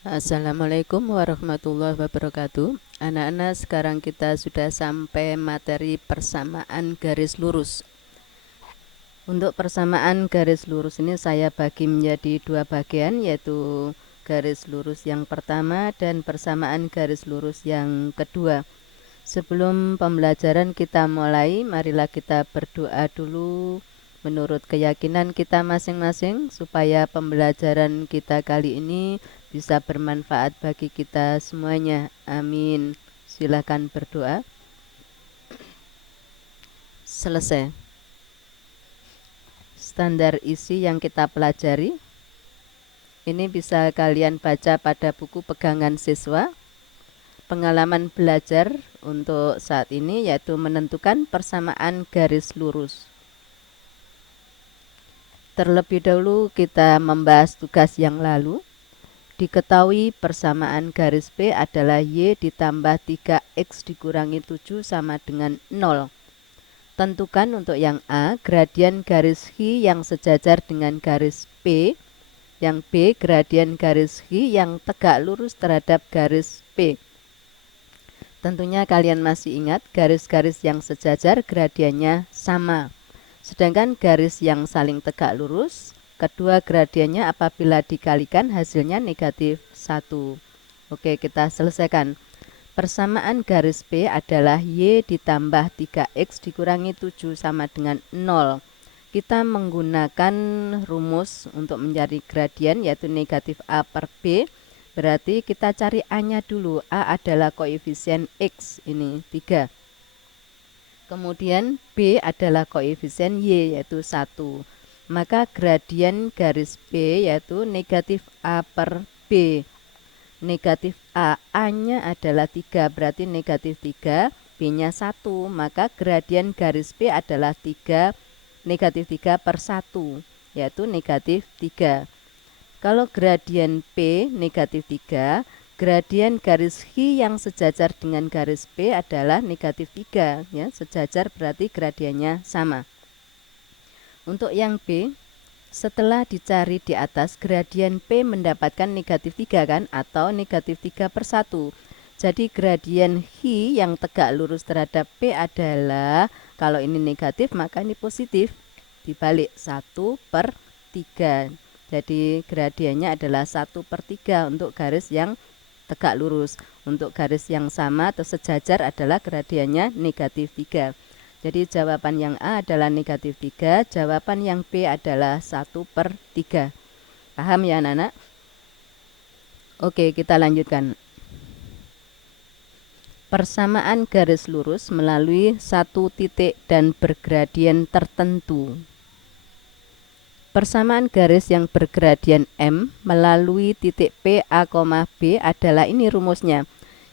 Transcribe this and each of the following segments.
Assalamualaikum warahmatullahi wabarakatuh. Anak-anak, sekarang kita sudah sampai materi persamaan garis lurus. Untuk persamaan garis lurus ini saya bagi menjadi dua bagian, yaitu garis lurus yang pertama dan persamaan garis lurus yang kedua. Sebelum pembelajaran kita mulai, marilah kita berdoa dulu menurut keyakinan kita masing-masing supaya pembelajaran kita kali ini bisa bermanfaat bagi kita semuanya. Amin. Silakan berdoa. Selesai. Standar isi yang kita pelajari ini bisa kalian baca pada buku pegangan siswa. Pengalaman belajar untuk saat ini yaitu menentukan persamaan garis lurus. Terlebih dahulu kita membahas tugas yang lalu. Diketahui persamaan garis P adalah Y ditambah 3X dikurangi 7 sama dengan 0. Tentukan untuk yang A, gradian garis H yang sejajar dengan garis P. Yang B, gradian garis H yang tegak lurus terhadap garis P. Tentunya kalian masih ingat garis-garis yang sejajar gradiannya sama. Sedangkan garis yang saling tegak lurus, kedua gradiannya apabila dikalikan hasilnya negatif 1. Oke, kita selesaikan. Persamaan garis P adalah Y ditambah 3X dikurangi 7 sama dengan 0. Kita menggunakan rumus untuk mencari gradian yaitu negatif A per B. Berarti kita cari A-nya dulu. A adalah koefisien X, ini 3. Kemudian B adalah koefisien Y yaitu 1. Maka gradian garis B yaitu negatif A per B. Negatif A-nya adalah 3, berarti negatif 3, B-nya 1. Maka gradian garis B adalah 3, negatif 3 per 1, yaitu negatif 3. Kalau gradian P negatif 3, gradian garis H yang sejajar dengan garis P adalah negatif 3. Ya, sejajar berarti gradiannya sama. Untuk yang B, setelah dicari di atas, gradian P mendapatkan negatif 3 kan, atau negatif 3 per 1. Jadi gradian H yang tegak lurus terhadap P adalah, kalau ini negatif maka ini positif, dibalik 1 per 3. Jadi gradiannya adalah 1 per 3 untuk garis yang tegak lurus. Untuk garis yang sama atau sejajar adalah gradiannya negatif 3. Jadi jawaban yang A adalah negatif 3, jawaban yang B adalah 1 per 3. Paham ya anak-anak? Oke, kita lanjutkan. Persamaan garis lurus melalui satu titik dan bergradien tertentu. Persamaan garis yang bergradian M melalui titik P, A, B adalah ini rumusnya.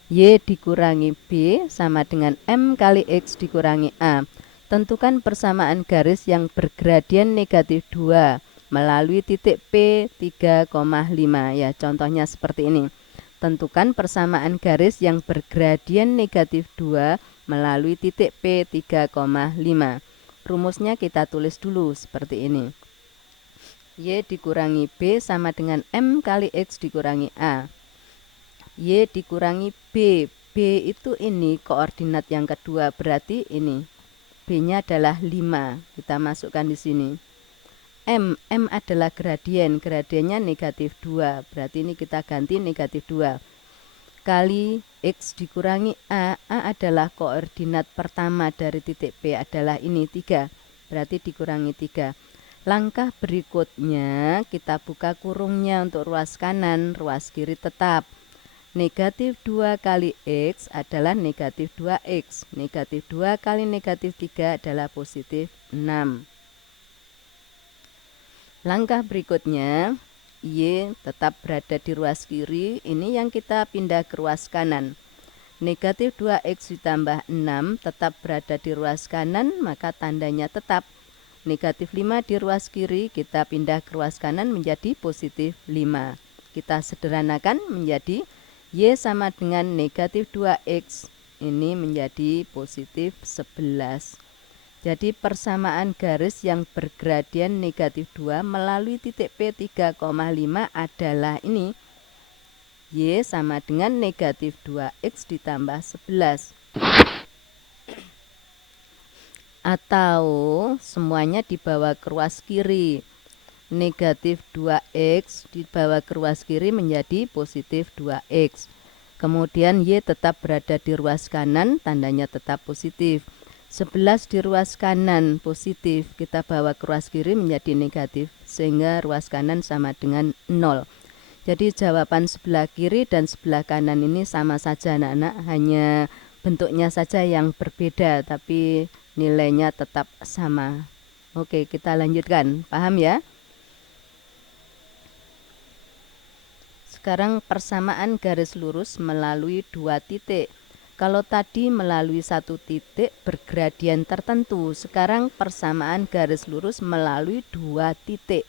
Y dikurangi B sama dengan M kali X dikurangi A. Tentukan persamaan garis yang bergradian negatif 2 melalui titik P 3,5. Ya, contohnya seperti ini. Tentukan persamaan garis yang bergradian negatif 2 melalui titik P 3,5. Rumusnya kita tulis dulu seperti ini. Y dikurangi B sama dengan M kali X dikurangi A. Y dikurangi B. B itu ini koordinat yang kedua, berarti ini. B-nya adalah 5. Kita masukkan di sini. M adalah gradien. Gradiennya negatif 2. Berarti ini kita ganti negatif 2. Kali X dikurangi A. A adalah koordinat pertama dari titik P adalah ini 3. Berarti dikurangi 3. Langkah berikutnya kita buka kurungnya untuk ruas kanan, ruas kiri tetap. Negatif 2 kali X adalah negatif 2X. Negatif 2 kali negatif 3 adalah positif 6. Langkah berikutnya, Y tetap berada di ruas kiri. Ini yang kita pindah ke ruas kanan. Negatif 2X ditambah 6 tetap berada di ruas kanan, maka tandanya tetap. Negatif 5 di ruas kiri, kita pindah ke ruas kanan menjadi positif 5. Kita sederhanakan menjadi Y sama dengan negatif 2X. Ini menjadi positif 11. Jadi persamaan garis yang bergradian negatif 2 melalui titik P 3,5 adalah ini. Y sama dengan negatif 2X ditambah 11. Atau semuanya dibawa ke ruas kiri. Negatif 2X dibawa ke ruas kiri menjadi positif 2X. Kemudian Y tetap berada di ruas kanan, tandanya tetap positif. 11 di ruas kanan positif, kita bawa ke ruas kiri menjadi negatif, sehingga ruas kanan sama dengan 0. Jadi jawaban sebelah kiri dan sebelah kanan ini sama saja anak-anak, hanya bentuknya saja yang berbeda, tapi nilainya tetap sama. Oke, kita lanjutkan. Paham ya? Sekarang persamaan garis lurus melalui 2 titik. Kalau tadi melalui 1 titik bergradian tertentu, sekarang persamaan garis lurus melalui 2 titik.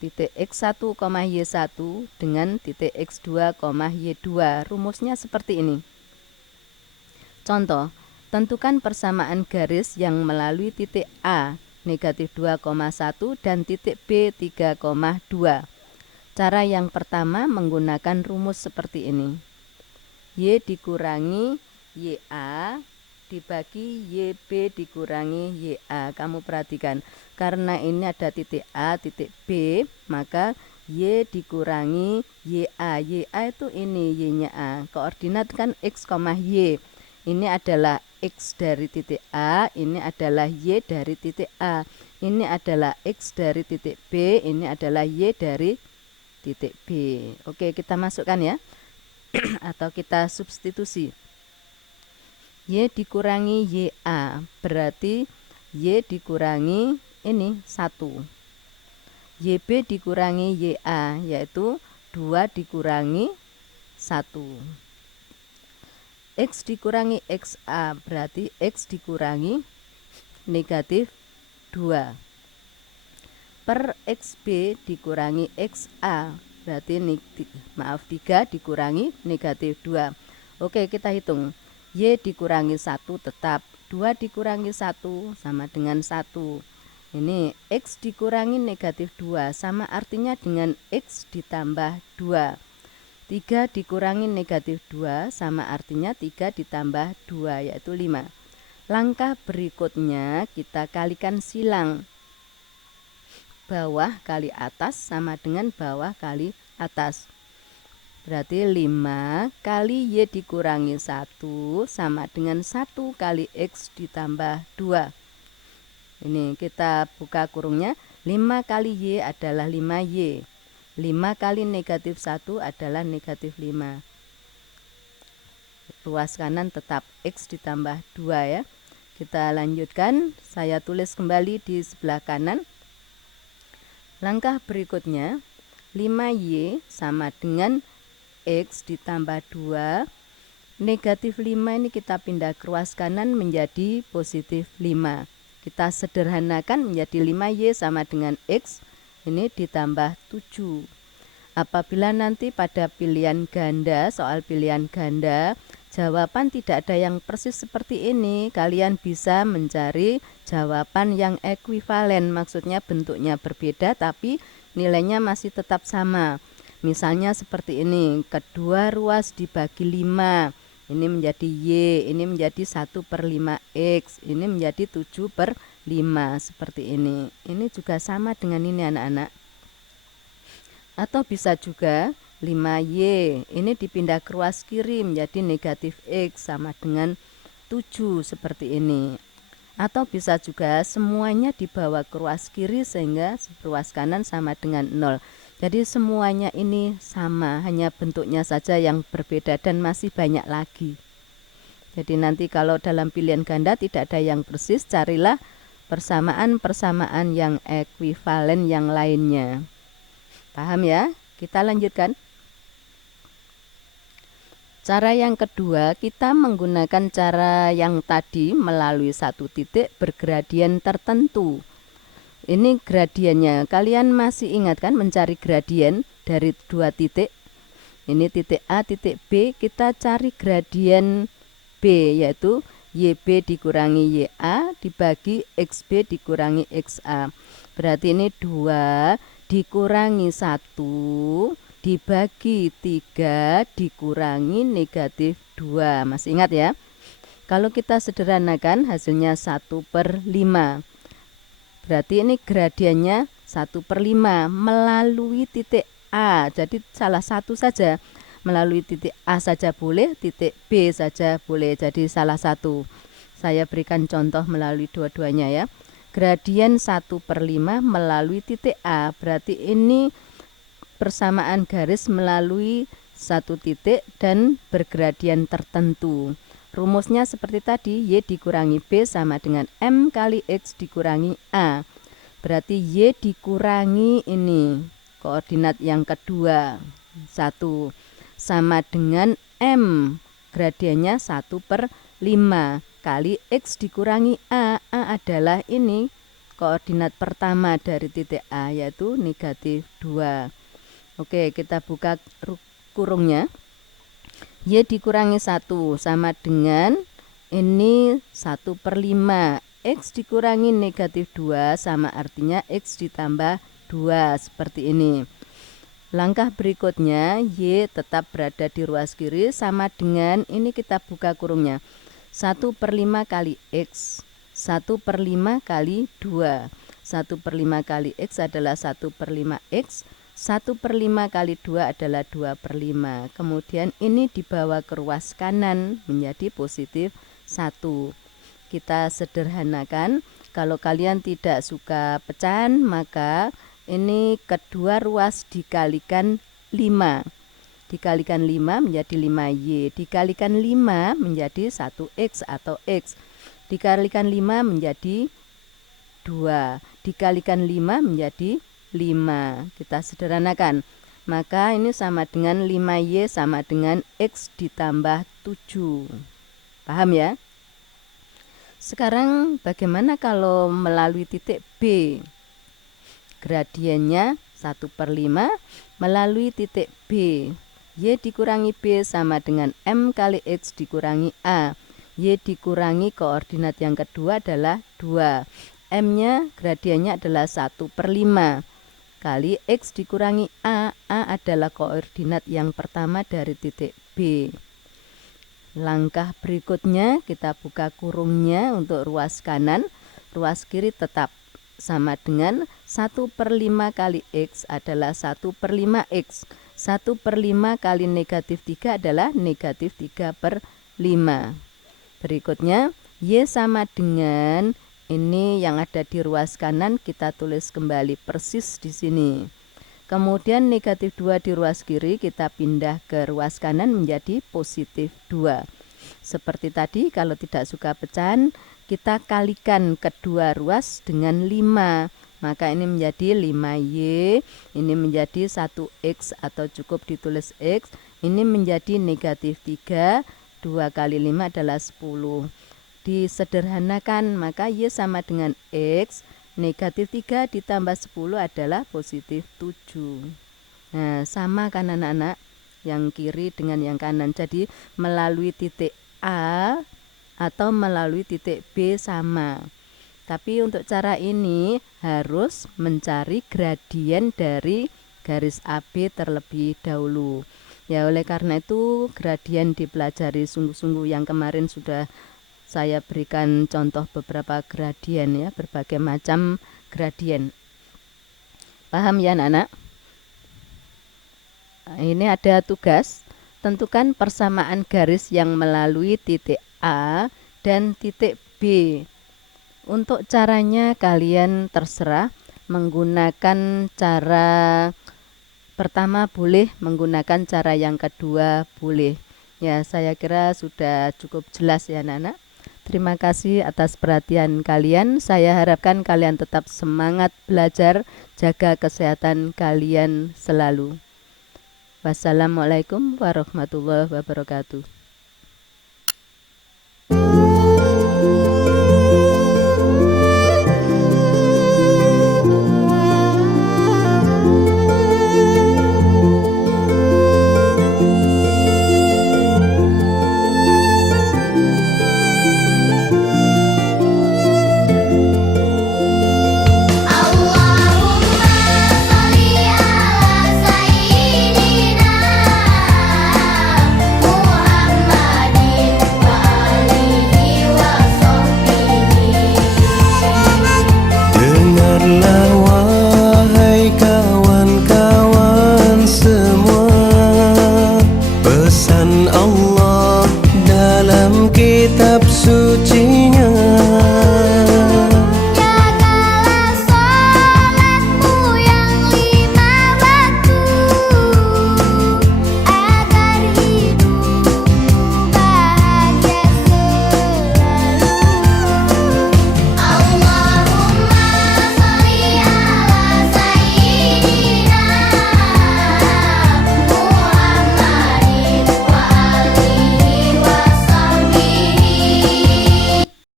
Titik X1, Y1 dengan titik X2, Y2. Rumusnya seperti ini. Contoh, tentukan persamaan garis yang melalui titik A, negatif 2,1 dan titik B, 3,2. Cara yang pertama menggunakan rumus seperti ini. Y dikurangi YA dibagi YB dikurangi YA. Kamu perhatikan, karena ini ada titik A, titik B, maka Y dikurangi YA. YA itu ini Y-nya A. Koordinat kan X, Y. Ini adalah X dari titik A, ini adalah Y dari titik A. Ini adalah X dari titik B, ini adalah Y dari titik B. Oke, kita masukkan ya. Atau kita substitusi. Y dikurangi YA berarti Y dikurangi ini 1. YB dikurangi YA yaitu 2 dikurangi 1. X dikurangi XA berarti X dikurangi negatif 2. Per XB dikurangi XA berarti 3 dikurangi negatif 2. Oke, kita hitung. Y dikurangi 1 tetap, 2 dikurangi 1 sama dengan 1. Ini X dikurangi negatif 2 sama artinya dengan X ditambah 2. 3 dikurangi negatif 2 sama artinya 3 ditambah 2 yaitu 5. Langkah berikutnya kita kalikan silang. Bawah kali atas sama dengan bawah kali atas. Berarti 5 kali Y dikurangi 1 sama dengan 1 kali X ditambah 2. Ini kita buka kurungnya. 5 kali Y adalah 5Y. 5 kali negatif 1 adalah negatif 5. Ruas kanan tetap X ditambah 2 ya. Kita lanjutkan. Saya tulis kembali di sebelah kanan. Langkah berikutnya, 5Y sama dengan X ditambah 2. Negatif 5 ini kita pindah ke ruas kanan menjadi positif 5. Kita sederhanakan menjadi 5Y sama dengan X. Ini ditambah 7. Apabila nanti pada pilihan ganda, soal pilihan ganda, jawaban tidak ada yang persis seperti ini, kalian bisa mencari jawaban yang ekuivalen, maksudnya bentuknya berbeda tapi nilainya masih tetap sama. Misalnya seperti ini, kedua ruas dibagi 5, ini menjadi Y, ini menjadi 1/5X, ini menjadi 7/5, seperti ini. Ini juga sama dengan ini anak-anak. Atau bisa juga 5Y ini dipindah ke ruas kiri menjadi negatif X sama dengan 7 seperti ini. Atau bisa juga semuanya dibawa ke ruas kiri sehingga ruas kanan sama dengan 0. Jadi semuanya ini sama, hanya bentuknya saja yang berbeda dan masih banyak lagi. Jadi nanti kalau dalam pilihan ganda tidak ada yang persis, carilah persamaan-persamaan yang ekuivalen yang lainnya. Paham ya? Kita lanjutkan. Cara yang kedua, kita menggunakan cara yang tadi melalui 1 titik bergradian tertentu. Ini gradiennya. Kalian masih ingat kan mencari gradien dari 2 titik? Ini titik A, titik B. Kita cari gradien B, yaitu YB dikurangi YA dibagi XB dikurangi XA. Berarti ini 2 dikurangi 1 dibagi 3 dikurangi negatif 2. Masih ingat ya? Kalau kita sederhanakan hasilnya 1/5. Berarti ini gradiennya 1/5 melalui titik A. Jadi salah satu saja. Melalui titik A saja boleh, titik B saja boleh. Jadi salah satu. Saya berikan contoh melalui dua-duanya ya. Gradien 1/5 melalui titik A. Berarti ini persamaan garis melalui satu titik dan bergradien tertentu. Rumusnya seperti tadi, Y dikurangi B sama dengan M kali X dikurangi A. Berarti Y dikurangi ini, koordinat yang kedua, 1. Sama dengan M, gradiennya 1/5 kali X dikurangi A. A adalah ini, koordinat pertama dari titik A, yaitu negatif 2. Oke, kita buka kurungnya. Y dikurangi 1 sama dengan ini 1/5. X dikurangi negatif 2 sama artinya X ditambah 2. Seperti ini. Langkah berikutnya, Y tetap berada di ruas kiri sama dengan ini, kita buka kurungnya. 1/5 kali X. 1/5 kali 2. 1/5 kali X adalah 1/5 X. 1/5 kali 2 adalah 2/5. Kemudian ini dibawa ke ruas kanan menjadi positif 1. Kita sederhanakan. Kalau kalian tidak suka pecahan, maka ini kedua ruas dikalikan 5. Dikalikan 5 menjadi 5Y. Dikalikan 5 menjadi 1X atau X. Dikalikan 5 menjadi 2. Dikalikan 5 menjadi 5. Kita sederhanakan. Maka ini sama dengan 5Y sama dengan X ditambah 7. Paham ya? Sekarang bagaimana kalau melalui titik B? Gradiennya 1/5 melalui titik B. Y dikurangi B sama dengan M kali X dikurangi A. Y dikurangi koordinat yang kedua adalah 2. M-nya gradiennya adalah 1/5 kali X dikurangi A. A adalah koordinat yang pertama dari titik B. Langkah berikutnya kita buka kurungnya untuk ruas kanan. Ruas kiri tetap sama dengan 1/5 kali X adalah 1/5X. 1/5 kali negatif 3 adalah negatif 3/5. Berikutnya Y sama dengan ini yang ada di ruas kanan, kita tulis kembali persis di sini. Kemudian negatif 2 di ruas kiri kita pindah ke ruas kanan menjadi positif 2. Seperti tadi, kalau tidak suka pecahan, kita kalikan kedua ruas dengan 5. Maka ini menjadi 5Y, ini menjadi 1X atau cukup ditulis X. Ini menjadi negatif 3, 2 kali 5 adalah 10. Disederhanakan, maka Y sama dengan X, negatif 3 ditambah 10 adalah positif 7. Nah, sama kan anak-anak, yang kiri dengan yang kanan. Jadi melalui titik A atau melalui titik B sama. Tapi untuk cara ini harus mencari gradien dari garis AB terlebih dahulu. Ya, oleh karena itu gradien dipelajari sungguh-sungguh. Yang kemarin sudah saya berikan contoh beberapa gradien ya, berbagai macam gradien. Paham ya anak-anak? Ini ada tugas, tentukan persamaan garis yang melalui titik A dan titik B. Untuk caranya kalian terserah, menggunakan cara pertama boleh, menggunakan cara yang kedua boleh. Ya, saya kira sudah cukup jelas ya anak-anak. Terima kasih atas perhatian kalian. Saya harapkan kalian tetap semangat belajar, jaga kesehatan kalian selalu. Wassalamualaikum warahmatullahi wabarakatuh.